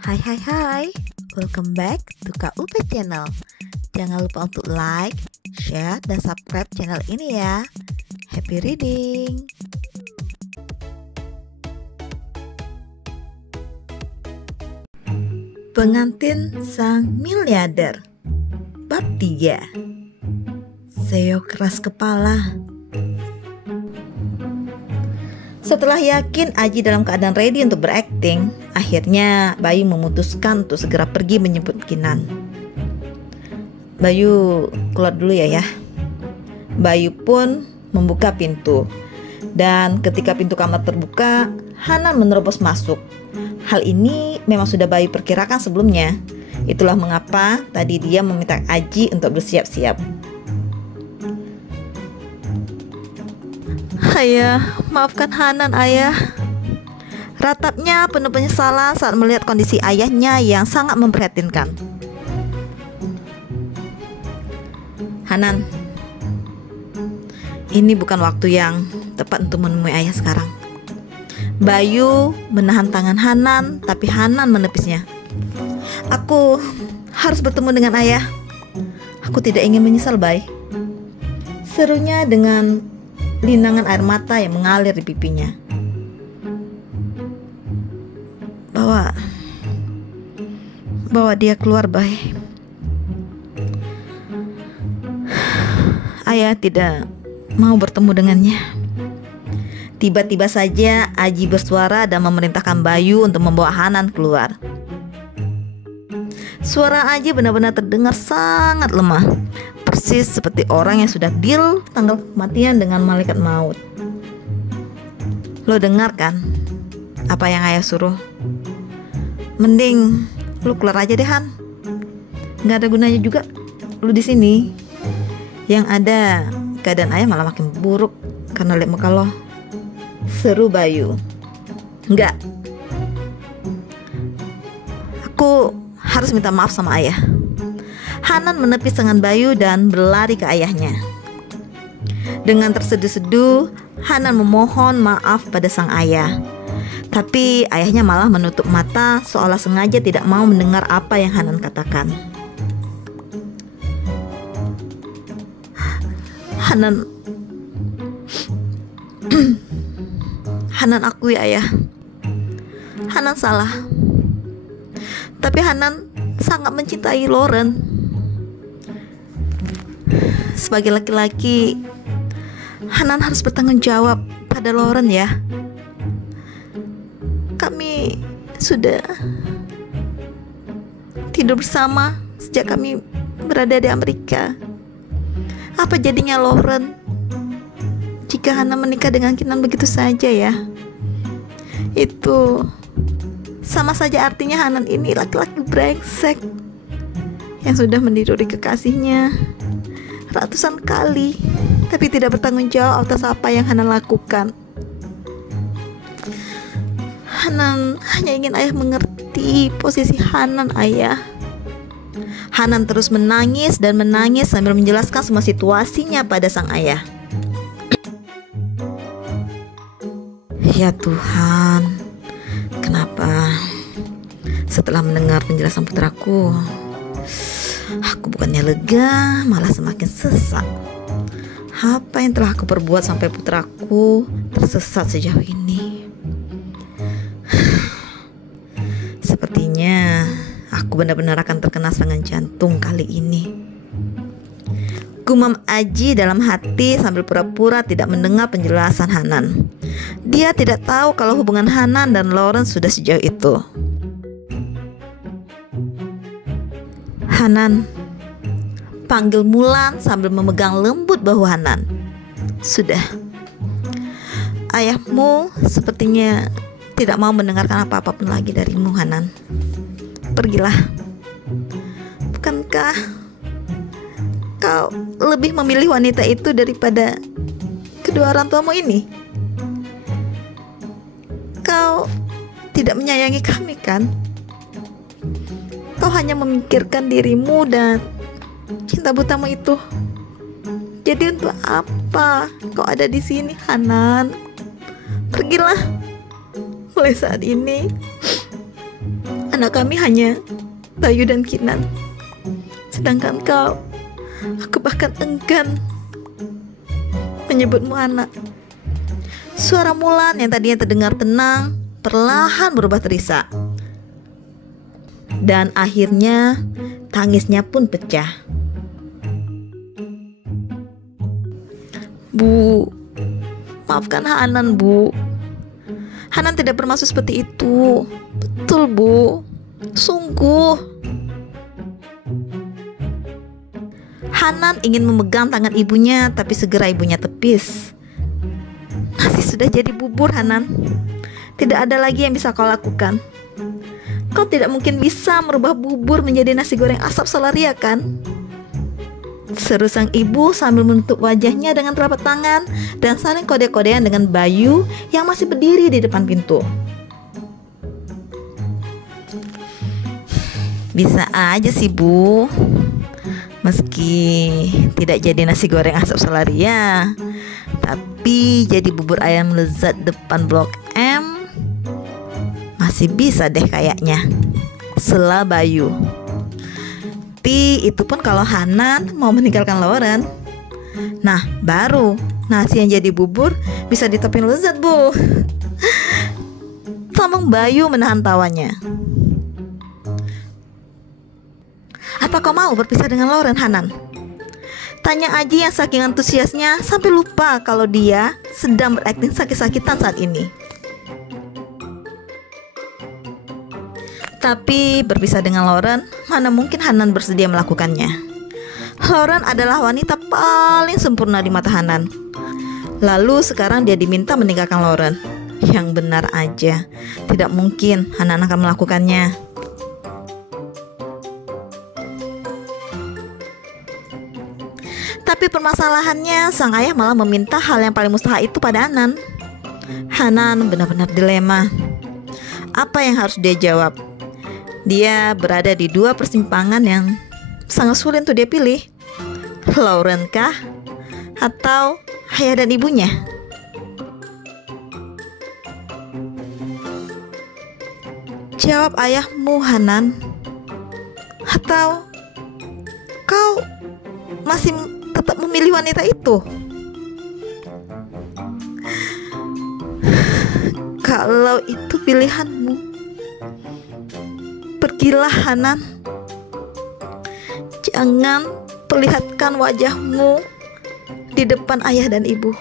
Hai hai hai, welcome back to KUP Channel. Jangan lupa untuk like, share, dan subscribe channel ini ya. Happy reading. Pengantin Sang Miliarder Bab 3. Seo keras kepala. Setelah yakin Aji dalam keadaan ready untuk berakting, akhirnya Bayu memutuskan untuk segera pergi menjemput Kinan. Bayu keluar dulu ya. Bayu pun membuka pintu. Dan ketika pintu kamar terbuka, Hanan menerobos masuk. Hal ini memang sudah Bayu perkirakan sebelumnya. Itulah mengapa tadi dia meminta Aji untuk bersiap-siap. Ayah, maafkan Hanan ayah. Ratapnya penuh penyesalan saat melihat kondisi ayahnya yang sangat memprihatinkan. Hanan, ini bukan waktu yang tepat untuk menemui ayah sekarang. Bayu menahan tangan Hanan, tapi Hanan menepisnya. Aku harus bertemu dengan ayah. Aku tidak ingin menyesal, Bay. Serunya dengan linangan air mata yang mengalir di pipinya. Bawa dia keluar, Bay. Ayah tidak mau bertemu dengannya. Tiba-tiba saja Aji bersuara dan memerintahkan Bayu untuk membawa Hanan keluar. Suara Aji benar-benar terdengar sangat lemah, persis seperti orang yang sudah deal tanggal kematian dengan malaikat maut. Lo dengar kan apa yang ayah suruh? Mending lo keluar aja deh, Han. Nggak ada gunanya juga lo di sini. Yang ada keadaan ayah malah makin buruk karena lihat muka lo. Seru Bayu. Enggak. Aku harus minta maaf sama ayah. Hanan menepis tangan Bayu dan berlari ke ayahnya. Dengan terseduh-seduh, Hanan memohon maaf pada sang ayah. Tapi ayahnya malah menutup mata seolah sengaja tidak mau mendengar apa yang Hanan katakan. Hanan akui ayah. Hanan salah. Tapi Hanan sangat mencintai Lauren. Sebagai laki-laki, Hanan harus bertanggung jawab pada Lauren ya. Kami sudah tidur bersama sejak kami berada di Amerika. Apa jadinya Lauren jika Hanan menikah dengan Kinan begitu saja ya? Itu sama saja artinya Hanan ini laki-laki brengsek yang sudah meniduri kekasihnya ratusan kali, tapi tidak bertanggung jawab atas apa yang Hanan lakukan. Hanan hanya ingin ayah mengerti posisi Hanan, ayah. Hanan terus menangis dan menangis sambil menjelaskan semua situasinya pada sang ayah. Ya Tuhan, kenapa setelah mendengar penjelasan putraku, aku bukannya lega, malah semakin sesak. Apa yang telah aku perbuat sampai putraku tersesat sejauh ini? Sepertinya aku benar-benar akan terkena serangan jantung kali ini. Gumam Aji dalam hati sambil pura-pura tidak mendengar penjelasan Hanan. Dia tidak tahu kalau hubungan Hanan dan Lauren sudah sejauh itu. Hanan, panggil Mulan sambil memegang lembut bahu Hanan. Sudah. Ayahmu sepertinya tidak mau mendengarkan apa-apa pun lagi darimu, Hanan. Pergilah. Bukankah kau lebih memilih wanita itu daripada kedua orang tuamu ini? Kau tidak menyayangi kami kan? Kau hanya memikirkan dirimu dan cinta butamu itu. Jadi untuk apa kau ada di sini, Hanan? Pergilah. Mulai saat ini Anak kami hanya Bayu dan Kinan. Sedangkan kau, aku bahkan enggan menyebutmu anak. Suara Mulan yang tadinya terdengar tenang perlahan berubah terisak. Dan akhirnya tangisnya pun pecah. Bu, maafkan Hanan, Bu. Hanan tidak bermaksud seperti itu. Betul, Bu. Sungguh. Hanan ingin memegang tangan ibunya, tapi segera ibunya tepis. Nasi sudah jadi bubur, Hanan. Tidak ada lagi yang bisa kau lakukan. Kau tidak mungkin bisa merubah bubur menjadi nasi goreng asap Solaria, kan? Seru sang ibu sambil menutup wajahnya dengan telapak tangan dan saling kode-kodean dengan Bayu yang masih berdiri di depan pintu. Bisa aja sih, Bu. Meski tidak jadi nasi goreng asap Solaria, tapi jadi bubur ayam lezat depan Blok M masih bisa deh kayaknya. Sela Bayu. Tapi itu pun kalau Hanan mau meninggalkan Lauren. Nah, baru nasi yang jadi bubur bisa ditopin lezat, Bu. Sambung Bayu menahan tawanya. Apa kau mau berpisah dengan Lauren, Hanan? Tanya Aji yang saking antusiasnya sampai lupa kalau dia sedang berakting sakit-sakitan saat ini. Tapi berpisah dengan Lauren, mana mungkin Hanan bersedia melakukannya. Lauren adalah wanita paling sempurna di mata Hanan. Lalu sekarang dia diminta meninggalkan Lauren. Yang benar aja, tidak mungkin Hanan akan melakukannya. Tapi permasalahannya, sang ayah malah meminta hal yang paling mustahil itu pada Hanan. Hanan benar-benar dilema. Apa yang harus dia jawab? Dia berada di dua persimpangan yang sangat sulit untuk dia pilih. Lauren kah? Atau ayah dan ibunya? Jawab ayahmu, Hanan. Atau kau masih tetap memilih wanita itu? Kalau itu pilihanmu, pergilah, Hanan. Jangan perlihatkan wajahmu di depan ayah dan ibu.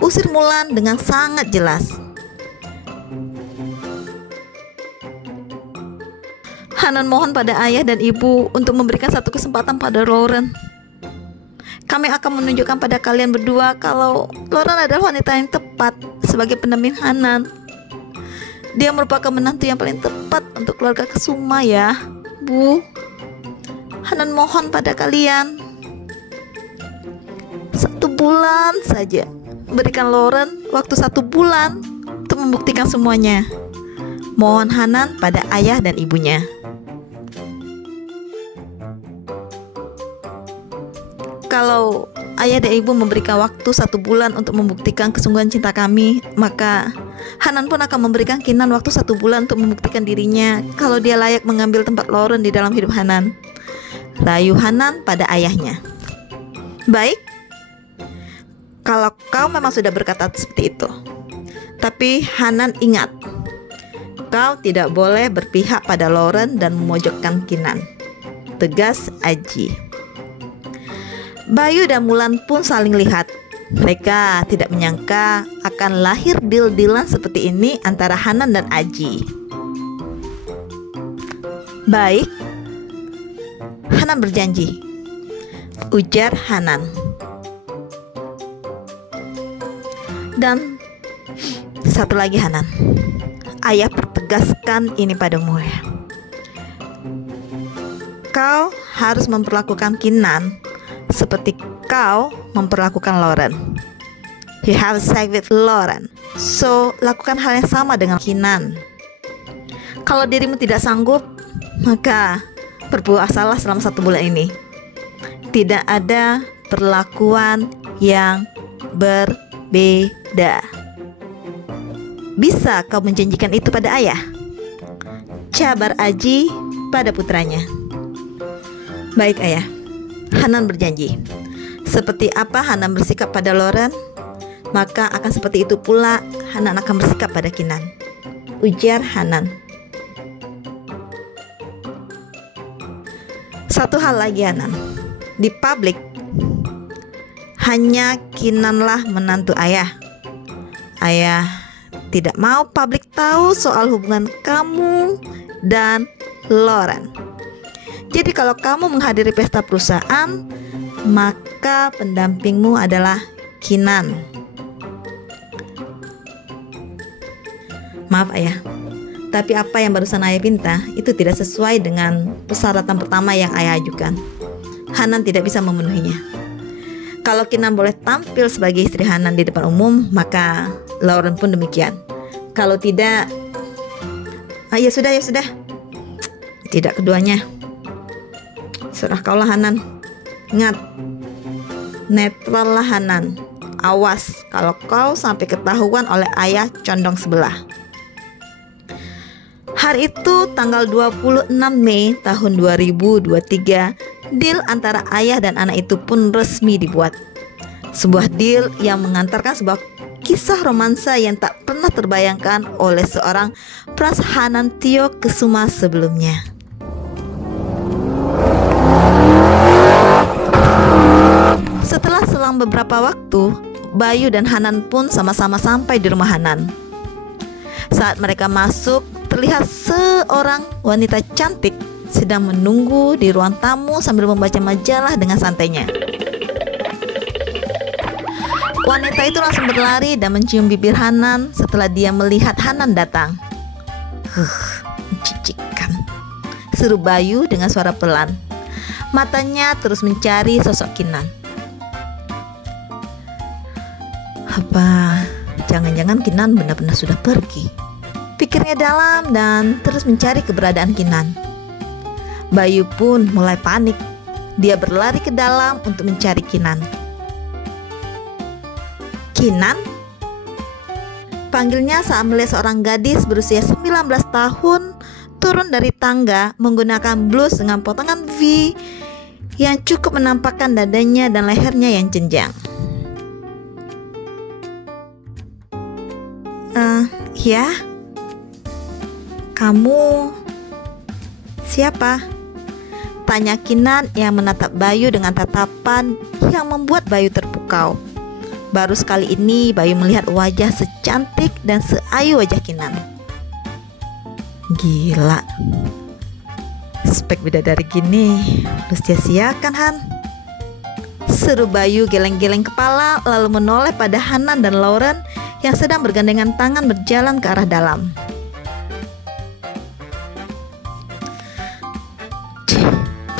Usir Mulan dengan sangat jelas. Hanan mohon pada ayah dan ibu untuk memberikan satu kesempatan pada Lauren. Kami akan menunjukkan pada kalian berdua kalau Lauren adalah wanita yang tepat sebagai pendamping Hanan. Dia merupakan menantu yang paling tepat untuk keluarga Kesuma, ya, Bu. Hanan mohon pada kalian, 1 bulan saja. Berikan Lauren waktu 1 bulan untuk membuktikan semuanya. Mohon Hanan pada ayah dan ibunya. Kalau ayah dan ibu memberikan waktu 1 bulan untuk membuktikan kesungguhan cinta kami, maka Hanan pun akan memberikan Kinan waktu 1 bulan untuk membuktikan dirinya kalau dia layak mengambil tempat Lauren di dalam hidup Hanan. Rayu Hanan pada ayahnya. Baik, kalau kau memang sudah berkata seperti itu. Tapi Hanan ingat, kau tidak boleh berpihak pada Lauren dan memojokkan Kinan. Tegas Aji. Bayu dan Mulan pun saling lihat. Mereka tidak menyangka akan lahir deal-dealan seperti ini antara Hanan dan Aji. Baik, Hanan berjanji, ujar Hanan. Dan satu lagi, Hanan, ayah pertegaskan ini padamu, ya. Kau harus memperlakukan Kinan seperti kau memperlakukan Lauren. You have sex with Lauren, so lakukan hal yang sama dengan Kinan. Kalau dirimu tidak sanggup, maka berpuasalah selama 1 bulan ini. Tidak ada perlakuan yang berbeda. Bisa kau menjanjikan itu pada ayah? cabar Aji pada putranya. Baik ayah, Hanan berjanji. Seperti apa Hanan bersikap pada Loren, maka akan seperti itu pula Hanan akan bersikap pada Kinan, ujar Hanan. Satu hal lagi Hanan, di publik hanya Kinanlah menantu ayah. Ayah tidak mau publik tahu soal hubungan kamu dan Loren. Jadi kalau kamu menghadiri pesta perusahaan, maka pendampingmu adalah Kinan. Maaf ayah, tapi apa yang barusan ayah pinta itu tidak sesuai dengan persyaratan pertama yang ayah ajukan. Hanan tidak bisa memenuhinya. Kalau Kinan boleh tampil sebagai istri Hanan di depan umum, maka Loren pun demikian. Kalau tidak, ya sudah. Tidak keduanya. Serah kaulah Hanan. Ingat, netral lah Hanan. Awas kalau kau sampai ketahuan oleh ayah condong sebelah. Hari itu tanggal 26 Mei tahun 2023, deal antara ayah dan anak itu pun resmi dibuat. Sebuah deal yang mengantarkan sebuah kisah romansa yang tak pernah terbayangkan oleh seorang Pras Hanantio Kesuma sebelumnya. Setelah selang beberapa waktu, Bayu dan Hanan pun sama-sama sampai di rumah Hanan. Saat mereka masuk, terlihat seorang wanita cantik sedang menunggu di ruang tamu sambil membaca majalah dengan santainya. Wanita itu langsung berlari dan mencium bibir Hanan setelah dia melihat Hanan datang. Mencicikan, seru Bayu dengan suara pelan. Matanya terus mencari sosok Kinan. Apa jangan-jangan Kinan benar-benar sudah pergi? Pikirnya dalam dan terus mencari keberadaan Kinan. Bayu pun mulai panik. Dia berlari ke dalam untuk mencari Kinan. Kinan? Panggilnya saat melihat seorang gadis berusia 19 tahun turun dari tangga menggunakan blus dengan potongan V yang cukup menampakkan dadanya dan lehernya yang jenjang. Ya? Kamu siapa? Tanya Kinan yang menatap Bayu dengan tatapan yang membuat Bayu terpukau. Baru sekali ini Bayu melihat wajah secantik dan seayu wajah Kinan. Gila, spek bidadari gini lu sia-siakan Han. Seru Bayu geleng-geleng kepala lalu menoleh pada Hanan dan Loren yang sedang bergandengan tangan berjalan ke arah dalam.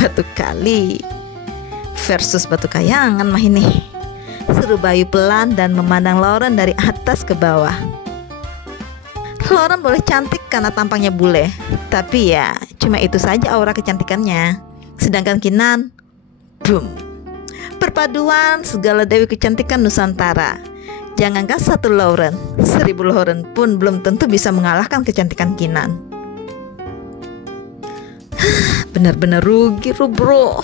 Batu kali versus batu kayangan mah ini. Seru Bayu pelan dan memandang Loren dari atas ke bawah. Loren boleh cantik karena tampangnya bule, tapi ya cuma itu saja aura kecantikannya. Sedangkan Kinan, boom, perpaduan segala dewi kecantikan Nusantara. Jangankan satu Loren, 1000 Loren pun belum tentu bisa mengalahkan kecantikan Kinan. Benar-benar rugi bro,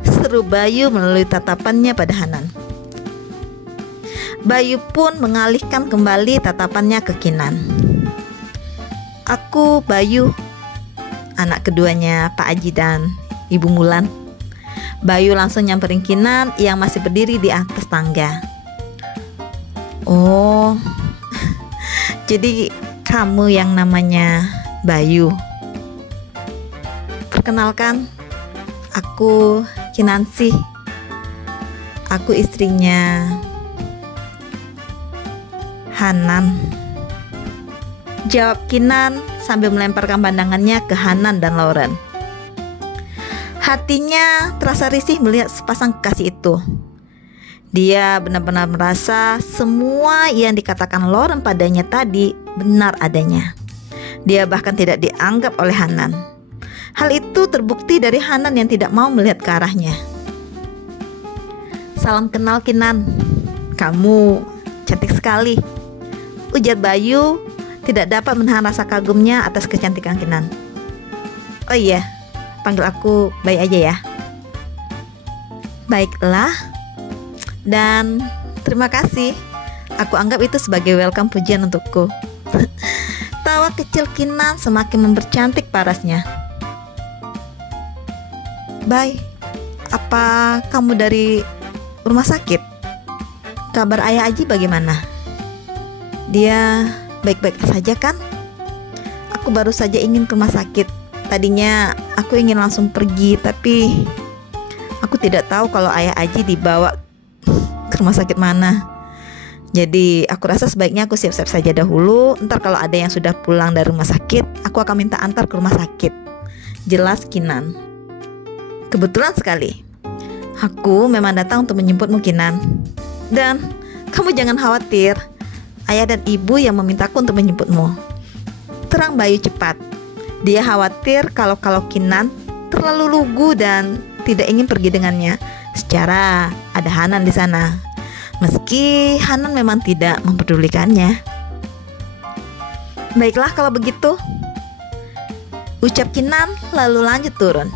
seru Bayu melalui tatapannya pada Hanan. Bayu pun mengalihkan kembali tatapannya ke Kinan. Aku Bayu, anak keduanya Pak Aji dan Ibu Mulan. Bayu langsung nyamperin Kinan yang masih berdiri di atas tangga. Oh, jadi kamu yang namanya Bayu. Perkenalkan, aku Kinansi. Aku istrinya Hanan, jawab Kinan sambil melemparkan pandangannya ke Hanan dan Loren. Hatinya terasa risih melihat sepasang kekasih itu. Dia benar-benar merasa semua yang dikatakan Loren padanya tadi benar adanya. Dia bahkan tidak dianggap oleh Hanan. Hal itu terbukti dari Hanan yang tidak mau melihat ke arahnya. Salam kenal Kinan, kamu cantik sekali, ujar Bayu tidak dapat menahan rasa kagumnya atas kecantikan Kinan. Oh iya, panggil aku Bayu aja ya. Baiklah. Dan terima kasih. Aku anggap itu sebagai welcome pujian untukku. Tawa kecil Kinan semakin mempercantik parasnya. Bay, apa kamu dari rumah sakit? Kabar ayah Aji bagaimana? Dia baik-baik saja kan? Aku baru saja ingin ke rumah sakit. Tadinya aku ingin langsung pergi, tapi aku tidak tahu kalau ayah Aji dibawa ke rumah sakit mana. Jadi aku rasa sebaiknya aku siap-siap saja dahulu. Ntar kalau ada yang sudah pulang dari rumah sakit, aku akan minta antar ke rumah sakit. Jelas Kinan. Kebetulan sekali, aku memang datang untuk menjemputmu Kinan. Dan kamu jangan khawatir, ayah dan ibu yang memintaku untuk menjemputmu. Terang Bayu cepat. Dia khawatir kalau Kinan terlalu lugu dan tidak ingin pergi dengannya. Secara ada Hanan di sana. Meski Hanan memang tidak mempedulikannya. Baiklah kalau begitu, ucap Kinan lalu lanjut turun.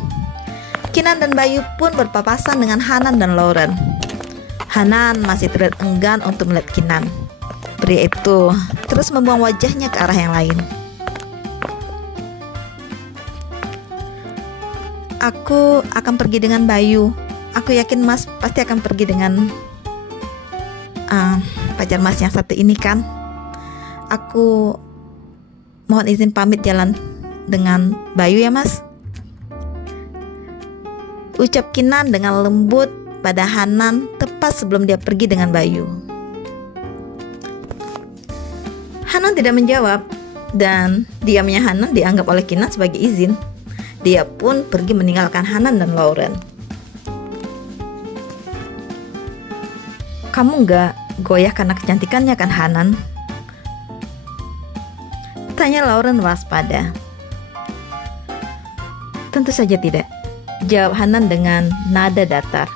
Kinan dan Bayu pun berpapasan dengan Hanan dan Lauren. Hanan masih terlihat enggan untuk melihat Kinan. Pria itu terus membuang wajahnya ke arah yang lain. Aku akan pergi dengan Bayu. Aku yakin Mas pasti akan pergi dengan pacar Mas yang satu ini kan. Aku mohon izin pamit jalan dengan Bayu ya Mas. Ucap Kinan dengan lembut pada Hanan tepat sebelum dia pergi dengan Bayu. Hanan tidak menjawab, dan diamnya Hanan dianggap oleh Kinan sebagai izin. Dia pun pergi meninggalkan Hanan dan Lauren. Kamu gak goyah karena kecantikannya kan Hanan? Tanya Lauren waspada. Tentu saja tidak, jawab Hanan dengan nada datar.